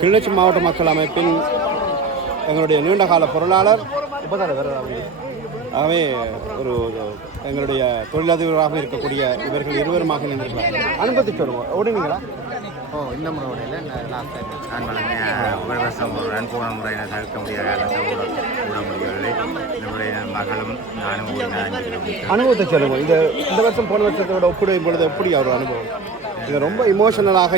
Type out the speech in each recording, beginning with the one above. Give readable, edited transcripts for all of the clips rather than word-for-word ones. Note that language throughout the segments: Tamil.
கிளிநொச்சி மாவட்ட மக்கள் அமைப்பின் எங்களுடைய நீண்டகால பொருளாளர் ஆகவே ஒரு எங்களுடைய தொழிலதிபராக இருக்கக்கூடிய இவர்கள் இருவருமாக நின்றிருக்கிறார். அனுபவித்து வருவோம் ஓடுனீங்களா? இந்த முறையில் லாஸ்ட் டைம் நான் வழங்கிய ஒரு வருஷம் ஒரு ரன் போன முறையில் தவிர்க்க முடியாத கூட முடியவில்லை. இந்த முறை மகளும் நானும் அனுபவத்தை சொல்லுவோம். இந்த வருஷம் போன வருஷத்தோட ஒப்பிடும் பொழுது எப்படி ஒரு அனுபவம்? இது ரொம்ப இமோஷனலாக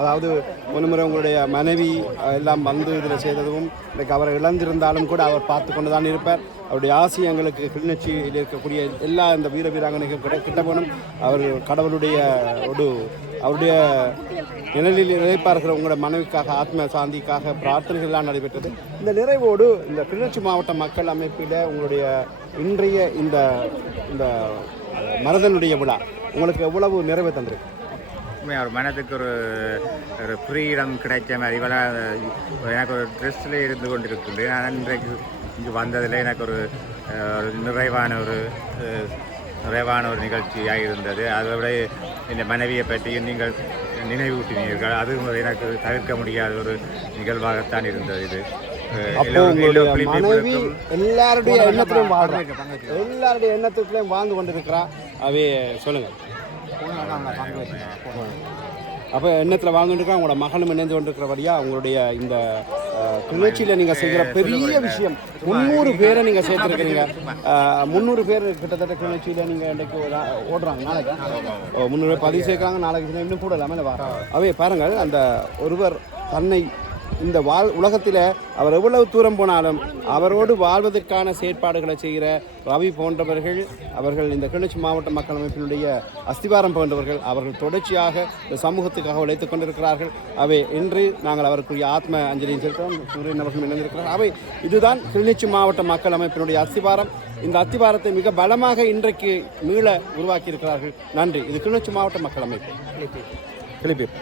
அதாவது ஒரு முறை உங்களுடைய மனைவி எல்லாம் வந்து இதில் செய்ததும் இன்றைக்கு அவரை இழந்திருந்தாலும் கூட அவர் பார்த்து கொண்டு தான் இருப்பார். அவருடைய ஆசை எங்களுக்கு கிளிநொச்சியில் இருக்கக்கூடிய எல்லா இந்த வீர வீராங்கனைகள் கிட்ட போனும். அவர் கடவுளுடைய அவருடைய நிழலில் நிலைப்பார்கள் உங்களோட மனைவிக்காக ஆத்ம சாந்திக்காக பிரார்த்தனைகள்லாம் நடைபெற்றது. இந்த நிறைவோடு இந்த கிளிநொச்சி மாவட்ட மக்கள் அமைப்பில் உங்களுடைய இன்றைய இந்த மரதனுடைய விழா உங்களுக்கு எவ்வளவு நிறைவை தந்திருக்கு? ஒரு மனதுக்கு ஒரு ஃப்ரீடம் கிடைச்ச மாதிரி எனக்கு ஒரு ட்ரெஸ்ஸில் இருந்து கொண்டிருக்குது. ஆனால் இன்றைக்கு இங்கு வந்ததில் எனக்கு ஒரு நிறைவான ஒரு நிகழ்ச்சியாக இருந்தது. அதை விட இந்த மனைவியை பற்றியும் நீங்கள் நினைவூட்டினீர்கள். அது எனக்கு தவிர்க்க முடியாத ஒரு நிகழ்வாகத்தான் இருந்தது. இது எல்லாருடைய எண்ணத்திலையும் வாழ்ந்து கொண்டிருக்கிறா. அவே சொல்லுங்கள். அப்போ எண்ணத்தில் வாழ்ந்துட்டுருக்கா உங்களோட மகளும் இணைந்து கொண்டிருக்கிறபடியா உங்களுடைய இந்த கிளர்ச்சியில் நீங்கள் செய்கிற பெரிய விஷயம் 300 பேரை நீங்கள் சேர்த்துருக்கிறீங்க. 300 பேர் கிட்டத்தட்ட கிளர்ச்சியில் நீங்கள் இன்றைக்கு ஓடுறாங்க. நாளைக்கு 300 பேர் பதிவு சேர்க்குறாங்க. நாளைக்கு இன்னும் கூட இல்லாமல் அவே பாருங்கள், அந்த ஒருவர் தன்னை இந்த உலகத்தில் அவர் எவ்வளவு தூரம் போனாலும் அவரோடு வாழ்வதற்கான செயற்பாடுகளை செய்கிற ரவி போன்றவர்கள், அவர்கள் இந்த கிளிநொச்சி மாவட்ட மக்கள் அமைப்பினுடைய அஸ்திவாரம் போன்றவர்கள், அவர்கள் தொடர்ச்சியாக இந்த சமூகத்துக்காக உழைத்துக் கொண்டிருக்கிறார்கள். அவை இன்று நாங்கள் அவருக்குரிய ஆத்ம அஞ்சலியும் செலுத்தோம். சூரியன் அவர்கள் இணைந்திருக்கிறார். அவை இதுதான் கிளிநொச்சி மாவட்ட மக்கள் அமைப்பினுடைய அஸ்திவாரம். இந்த அஸ்திவாரத்தை மிக பலமாக இன்றைக்கு மீள உருவாக்கி இருக்கிறார்கள். நன்றி. இது கிளிநொச்சி மாவட்ட மக்கள் அமைப்பு. கிளிப்பீர்.